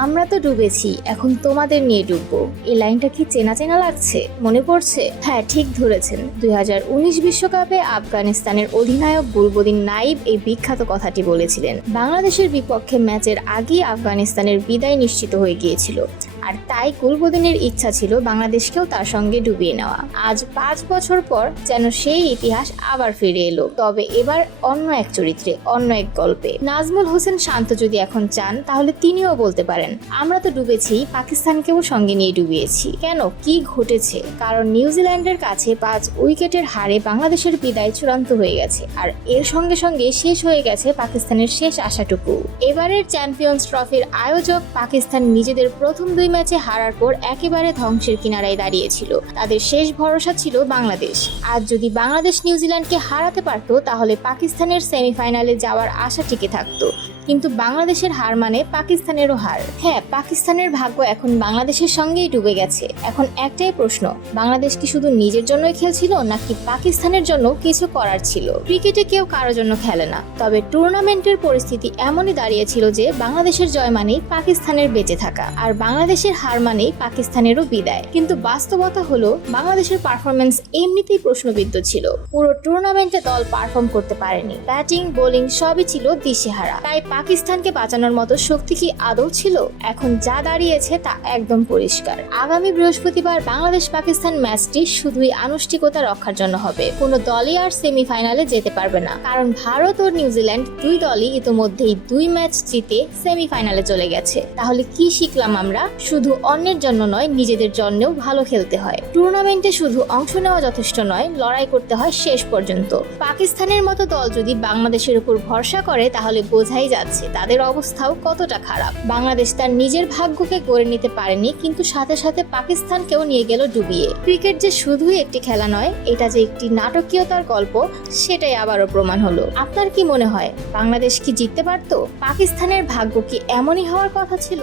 আমরা তো ডুবেছি, এখন তোমাদের নিয়ে ডুববো। এই লাইনটা কি চেনা চেনা লাগছে? মনে পড়ছে? হ্যাঁ, ঠিক ধরেছেন। 2019 বিশ্বকাপে আফগানিস্তানের অধিনায়ক গুলবদিন নাইব এই বিখ্যাত কথাটি বলেছিলেন। বাংলাদেশের বিপক্ষে ম্যাচের আগেই আফগানিস্তানের বিদায় নিশ্চিত হয়ে গিয়েছিল, আর তাই গুলবদিনের ইচ্ছা ছিল বাংলাদেশকেও তার সঙ্গে ডুবিয়ে নেওয়া। আজ 5 বছর পর যেন সেই ইতিহাস আবার ফিরে এলো, তবে এবার অন্য এক চরিত্রে, অন্য এক গল্পে। নাজমুল হোসেন শান্ত যদি এখন চান তাহলে তিনিও বলতে পারেন, আমরা তো ডুবেছি, পাকিস্তানকেও সঙ্গে নিয়ে ডুবিয়েছি। কেন, কি ঘটেছে? কারণ নিউজিল্যান্ডের কাছে 5 উইকেটের হারে বাংলাদেশের বিদায় চূড়ান্ত হয়ে গেছে, আর এর সঙ্গে সঙ্গে শেষ হয়ে গেছে পাকিস্তানের শেষ আশাটুকু। এবারের চ্যাম্পিয়ন্স ট্রফির আয়োজক পাকিস্তান নিজেদের প্রথম 2 ম্যাচে হারার পর একেবারে ধ্বংসের কিনারায় দাঁড়িয়েছিল। তাদের শেষ ভরসা ছিল বাংলাদেশ। আজ যদি বাংলাদেশ নিউজিল্যান্ডকে হারাতে পারত তাহলে পাকিস্তানের সেমিফাইনালে যাওয়ার আশা টিকে থাকতো, কিন্তু বাংলাদেশের হার মানে পাকিস্তানেরও হার। হ্যাঁ, পাকিস্তানের ভাগ্য এখন বাংলাদেশের সঙ্গেই ডুবে গেছে। এখন একটাই প্রশ্ন, বাংলাদেশ কি শুধু নিজের জন্যই খেলছিল নাকি পাকিস্তানের জন্য কিছু করার ছিল? ক্রিকেটে কেউ কারোর জন্য খেলে না, তবে টুর্নামেন্টের পরিস্থিতি এমনই দাঁড়িয়েছিল যে বাংলাদেশের জয় মানেই পাকিস্তানের বেঁচে থাকা, আর বাংলাদেশের হার মানেই পাকিস্তানেরও বিদায়। কিন্তু বাস্তবতা হলো বাংলাদেশের পারফরমেন্স এমনিতেই প্রশ্নবিদ্ধ ছিল। পুরো টুর্নামেন্টে দল পারফর্ম করতে পারেনি, ব্যাটিং বোলিং সবই ছিল দিশেহারা। তাই পাকিস্তানকে বাঁচানোর মতো শক্তি কি আদৌ ছিল? এখন যা দাঁড়িয়েছে তা একদম পরিষ্কার। আগামী বৃহস্পতিবার বাংলাদেশ পাকিস্তান ম্যাচটি শুধুই আনুষ্ঠানিকতা রক্ষার জন্য হবে। কোনো দলই আর সেমিফাইনালে যেতে পারবে না, কারণ ভারত ও নিউজিল্যান্ড 2 দলই ইতোমধ্যেই 2 ম্যাচ জিতে সেমিফাইনালে চলে গেছে। তাহলে কি শিখলাম আমরা? শুধু অন্যের জন্য নয়, নিজেদের জন্যও ভালো খেলতে হয়। টুর্নামেন্টে শুধু অংশ নেওয়া যথেষ্ট নয়, লড়াই করতে হয় শেষ পর্যন্ত। পাকিস্তানের মতো দল যদি বাংলাদেশের উপর ভরসা করে তাহলে বোঝাই যাচ্ছে তাদের অবস্থাও কতটা খারাপ। বাংলাদেশ তার নিজের ভাগ্যকে গড়ে নিতে পারেনি, কিন্তু সাথে সাথে পাকিস্তানকেও নিয়ে গেল ডুবিয়ে। ক্রিকেট যে শুধুই একটি খেলা নয়, এটা যে একটি নাটকীয়তার গল্প, সেটাই আবারও প্রমাণ হলো। আপনার কি মনে হয়, বাংলাদেশ কি জিততে পারতো? পাকিস্তানের ভাগ্য কি এমনই হওয়ার কথা ছিল?